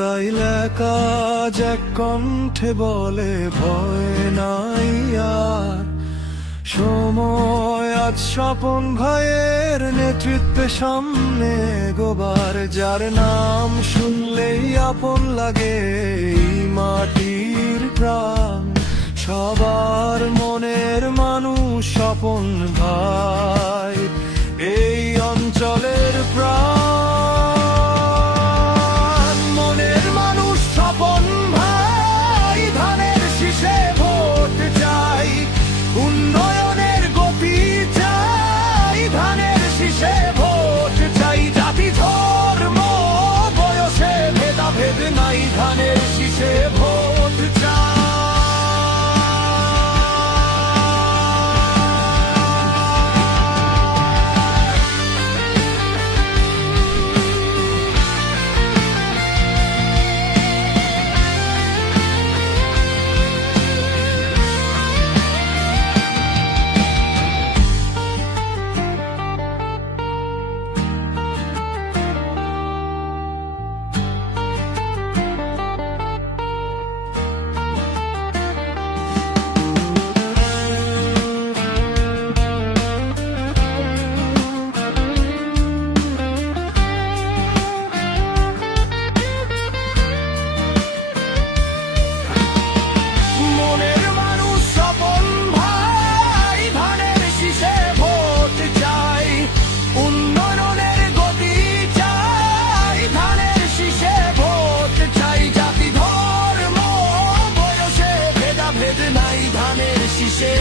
গাইলে কাজ এক কণ্ঠে বলে ভয় নাই আর। সময় আজ স্বপন ভাইয়ের নেতৃত্বে সামনে গোবার, যার নাম শুনলেই আপন লাগে এই মাটির প্রাণ। সবার মনের মানুষ স্বপন ভাই, এই অঞ্চলের প্রাণ। মনের মানুষ স্বপন ভাই, ধানের শীষে ভোট চাই, উন্নয়নের গতি চাই, ধানের শীষে ভোট চাই। জাতি ধর্ম বয়সে ভেদাভেদ নাই, ধানের শীষে ভোট চাই। ধানের শীষে